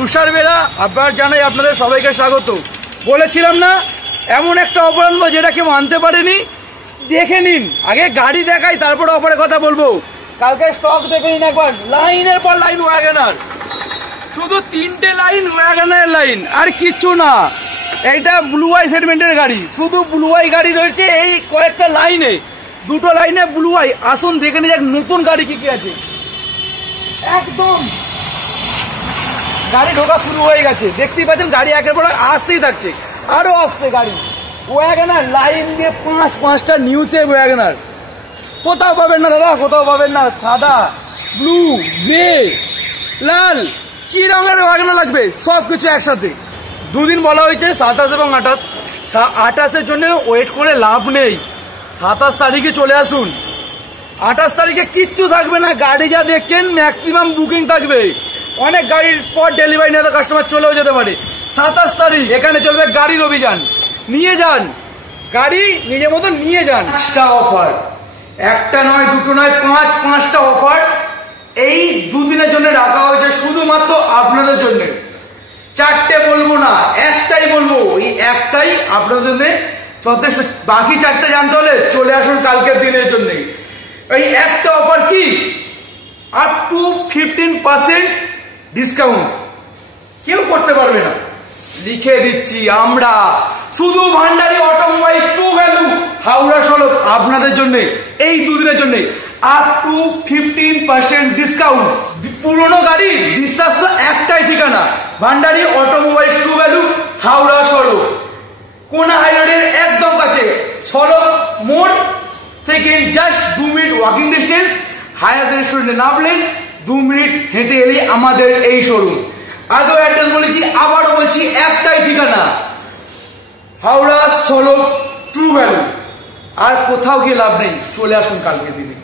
তুষার বেরা আবার জানাই আপনাদের সবাইকে স্বাগত। বলেছিলাম না এমন একটা অফার আনবো যেটা কেউ আনতে পারেনি। দেখে নিন, আগে গাড়ি দেখাই তারপর অফারের কথা বলবো। কালকে স্টক দেখে নিন একবার, লাইনের পর লাইন ওয়াগনার, শুধু 3টে লাইন ওয়াগনার লাইন, আর কিচ্ছু না। এইটা ব্লু আই সেগমেন্টের গাড়ি, শুধু ব্লু আই গাড়ি রয়েছে এই কয়েকটা লাইনে, 2টো লাইনে ব্লু আই। আসুন দেখে নিন নতুন গাড়ি কি কি আছে। একদম গাড়ি ঢোকা শুরু হয়ে গেছে, দেখতেই পাচ্ছেন গাড়ি একের পর আসতেই থাকছে, আরো আসছে গাড়ি। ওয়াগনার লাইন দিয়ে 5টা নিউজের ওয়াগনার, কোথাও পাবেন না দাদা, কোথাও পাবেন না। সাদা, ব্লু, গ্রে, লাল, কি রঙের ওয়াগনার লাগবে সব কিছু একসাথে। দুদিন বলা হয়েছে 27 এবং 28। 28-এর জন্য ওয়েট করে লাভ নেই, 27 তারিখে চলে আসুন। 28 তারিখে কিচ্ছু থাকবে না, গাড়ি যা দেখছেন ম্যাক্সিমাম বুকিং থাকবে। অনেক গাড়ির স্পট ডেলিভারি নিয়ে কাস্টমার চলেও যেতে পারে। 27 তারিখ এখানে চলবে গাড়ির অভিযান। নিয়ে যান গাড়ি, নিজের মতো নিয়ে যান। 5টা অফার, একটা নয়, দুটো নয়, 5টা অফার এই দুদিনের জন্য রাখা হয়েছে, শুধুমাত্র আপনাদের জন্য। 4টে বলবো না, একটাই বলবো, এই একটাই আপনাদের জন্য যথেষ্ট। বাকি 4টে জানতে হলে চলে আসুন কালকের দিনের জন্য। এই একটা অফার কি, আপ টু 15% ডিসকাউন্ট, কেউ করতে পারবে না, লিখে দিচ্ছি আমরা। শুধু Bhandari automobiles true value Howrah সড়ক আপনাদের জন্য এই দুদিনের জন্য আপ টু 15% ডিসকাউন্ট। পুরনো গাড়ি বিশ্বাস তো একটাই ঠিকানা, Bhandari automobiles true value Howrah সড়ক, কোনা হাইরোডের একদম কাছে। সড়ক মোড় থেকে জাস্ট 2 মিনিট ওয়াকিং ডিস্টেন্স। হায়াত রেস্টুরেন্টে নামলেন, 2 মিনিট হেঁটে এলেই আমাদের এই শোরুম। আগেও অ্যাড্রেস বলেছি, আবারও বলছি, একটাই ঠিকানা, হাওড়া সড়ক ট্রু ভ্যালু। আর কোথাও গিয়ে লাভ নেই, চলে আসুন কালকে দিনে।